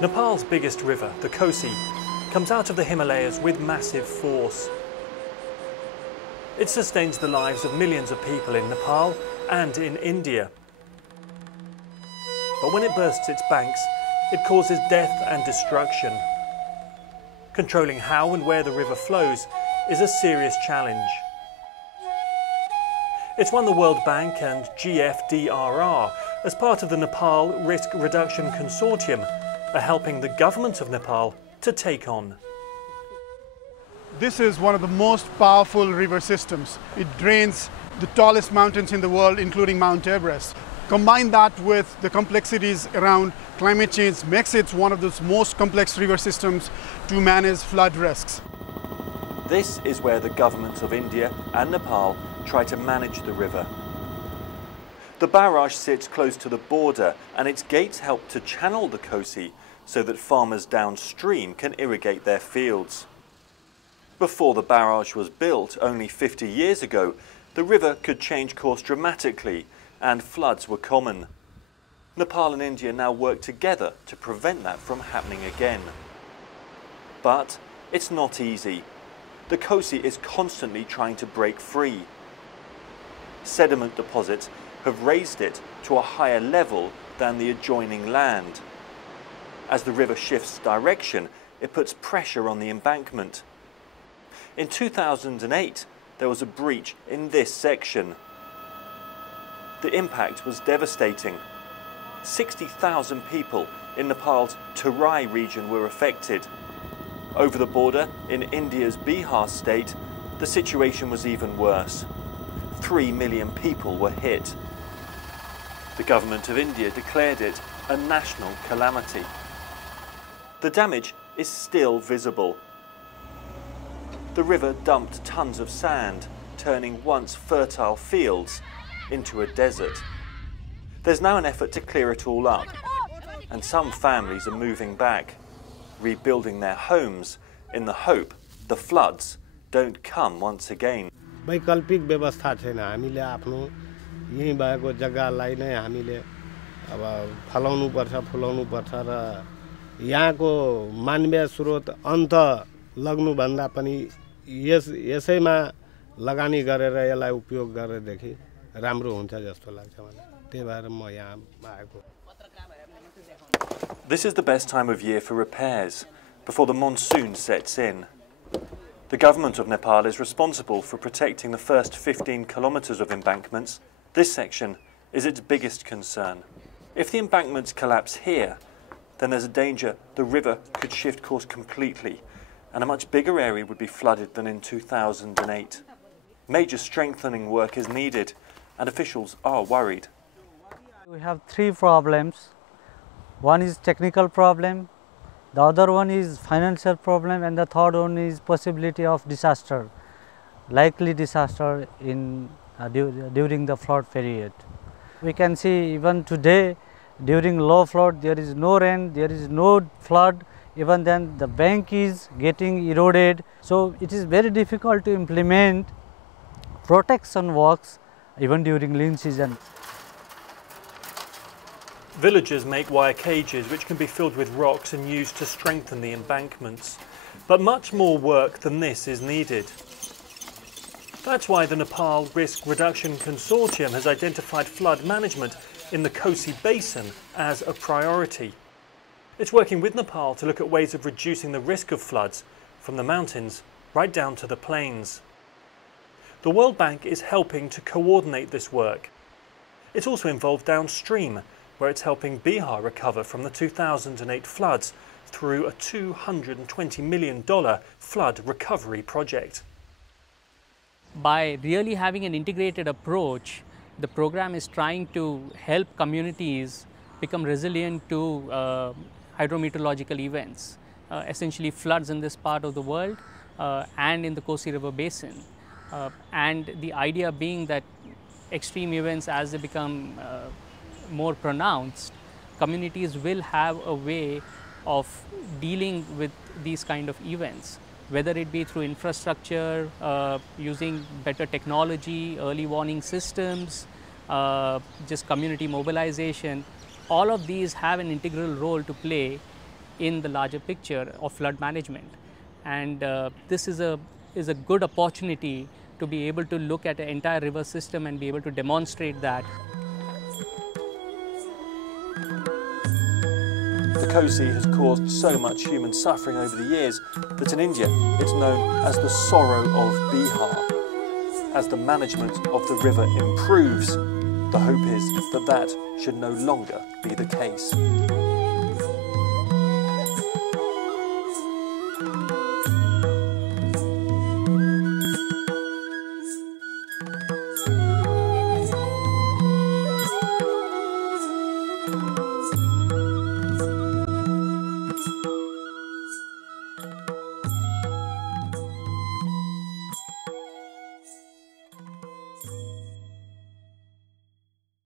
Nepal's biggest river, the Kosi, comes out of the Himalayas with massive force. It sustains the lives of millions of people in Nepal and in India. But when it bursts its banks, it causes death and destruction. Controlling how and where the river flows is a serious challenge. It's one the World Bank and GFDRR, as part of the Nepal Risk Reduction Consortium, are helping the government of Nepal to take on. This is one of the most powerful river systems. It drains the tallest mountains in the world, including Mount Everest. Combine that with the complexities around climate change, makes it one of the most complex river systems to manage flood risks. This is where the governments of India and Nepal try to manage the river. The barrage sits close to the border, and its gates help to channel the Kosi so that farmers downstream can irrigate their fields. Before the barrage was built, only 50 years ago, the river could change course dramatically and floods were common. Nepal and India now work together to prevent that from happening again. But it's not easy. The Kosi is constantly trying to break free. Sediment deposits have raised it to a higher level than the adjoining land. As the river shifts direction, it puts pressure on the embankment. In 2008, there was a breach in this section. The impact was devastating. 60,000 people in Nepal's Terai region were affected. Over the border, in India's Bihar state, the situation was even worse. 3 million people were hit. The government of India declared it a national calamity. The damage is still visible. The river dumped tons of sand, turning once fertile fields into a desert. There's now an effort to clear it all up, and some families are moving back, rebuilding their homes in the hope the floods don't come once again. वैकल्पिक व्यवस्था छैन हामीले आफ्नो यही भएको जग्गालाई नै हामीले अब फलाउनु पर्छ फुलाउनु पर्छ र यहाँको मानवीय स्रोत अन्त लाग्नु भन्दा पनि यसैमा लगानी गरेर यसलाई उपयोग गरेदेखि राम्रो हुन्छ जस्तो लाग्छ मलाई त्यही भएर म यहाँ आएको. This is the best time of year for repairs before the monsoon sets in. The government of Nepal is responsible for protecting the first 15 kilometers of embankments. This section is its biggest concern. If the embankments collapse here, then there's a danger the river could shift course completely, and a much bigger area would be flooded than in 2008. Major strengthening work is needed, and officials are worried. We have three problems. One is technical problem, the other one is financial problem, and the third one is possibility of disaster, likely disaster in during the flood period. We can see even today during low flood there is no rain, there is no flood, even then the bank is getting eroded. So it is very difficult to implement protection works even during lean season. Villagers make wire cages which can be filled with rocks and used to strengthen the embankments. But much more work than this is needed. That's why the Nepal Risk Reduction Consortium has identified flood management in the Kosi Basin as a priority. It's working with Nepal to look at ways of reducing the risk of floods from the mountains right down to the plains. The World Bank is helping to coordinate this work. It's also involved downstream, where it's helping Bihar recover from the 2008 floods through a $220 million flood recovery project. By really having an integrated approach, the program is trying to help communities become resilient to hydrometeorological events, essentially floods in this part of the world and in the Kosi River Basin. And the idea being that extreme events, as they become more pronounced, communities will have a way of dealing with these kind of events, whether it be through infrastructure, using better technology, early warning systems, just community mobilization. All of these have an integral role to play in the larger picture of flood management. And this is a good opportunity to be able to look at an entire river system and be able to demonstrate that. The Kosi has caused so much human suffering over the years that in India it's known as the sorrow of Bihar. As the management of the river improves, the hope is that that should no longer be the case.